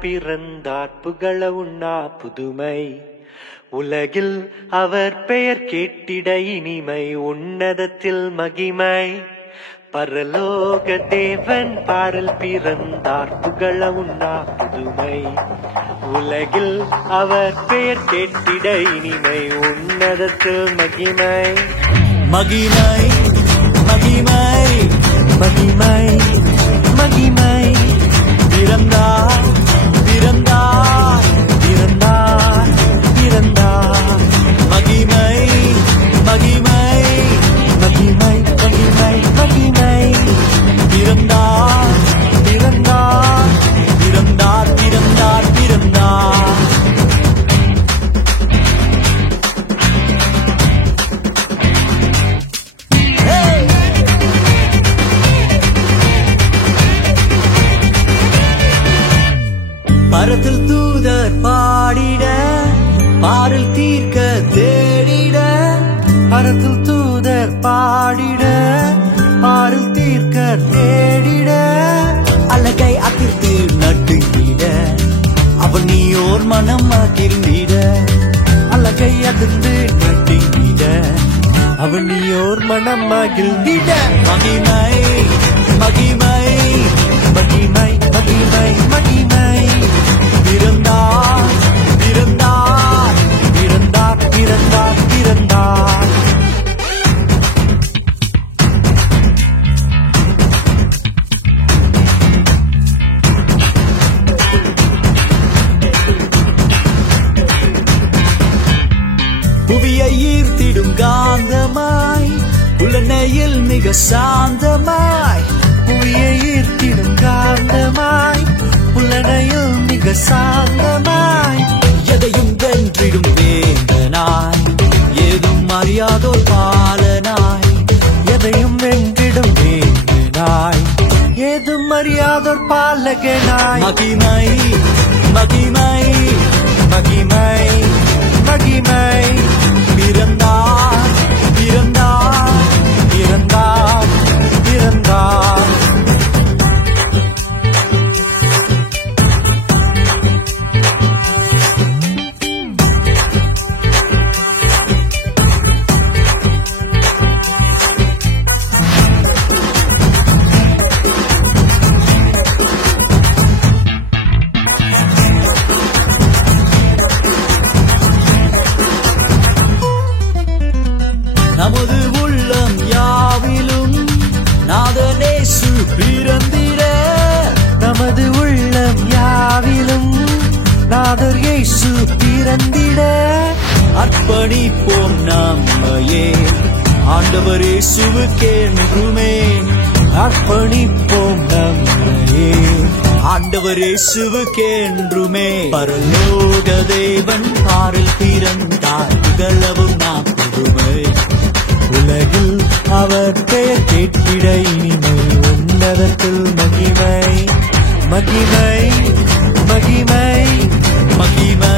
பிறந்தார் புகழ உண்ணா புதுமை உலகில் அவர் பெயர் கேட்டிட இனிமை உன்னதத்தில் மகிமை பரலோக தேவன் பாரில் பிறந்தார் புகழ உண்ணா புதுமை உலகில் அவர் பெயர் கேட்டிட இனிமை உன்னதத்தில் மகிமை மகிமை மகிமை மகிமை மகிமை பிறந்தார் பிறந்தார் பிறந்தார் பிறந்தார் மகிமை மகிமை மகிமை மகிமை மகிமை பிறந்தார் பிறந்தார் பிறந்தார் பிறந்தார் பிறந்தார் பரத்தில் தூதர் பாடிட பாரில் தீர்க்க தேடிட பரத்தில் தூதர் பாடிட பாரில் தீர்க்க தேடிட அழகை அதிர்த்து நட்டுங்கிட அவன் நீயோர் மனம் மகிழ்ந்திட அழகை அதிர்ந்து நட்டுங்கிட அவன் நீயோர் மனம் மகிழ்ந்திட மகிமை மகிமை மகிமை மகிமை மகிமை பிறந்தார் பிறந்தார் பிறந்தார் பிறந்தார் பிறந்தார் புவியை ஈர்த்திடும் காந்தமாய் உலனையில் மிக சாந்தமாய் புவியை ஈர்த்திடும் காந்தமாய் புலனையில் மிக சாந்தமாய் எதையும் வென்றிடும் வேந்தனாய் ஏதும் அறியாதோர் பாலனாய் எதையும் வென்றிடும் வேந்தனாய் ஏதும் அறியாதோர் பாலகனாய் மகிமை மகிமை மகிமை மகிமை பிறந்தார் பிறந்தார் பிறந்தார் பிறந்தார் நமது உள்ளம் யாவிலும் நாதனேசு பிறந்திட நமது உள்ளம் யாவிலும் நாதர் இயேசு பிறந்திட அர்ப்பணிப்போம் நம்மையே ஆண்டவர் இயேசுவுக்கென்றுமே அர்ப்பணிப்போம் நம்மையே ஆண்டவர் இயேசுவுக்கென்றுமே பரலோக தேவன் பாரில் பிறந்தார் புகழவும் நாம் புதுமை உலகில் அவர் பெயர் கேட்டிட இனிமை உன்னதத்தில் மகிமை மகிமை மகிமை மகிமை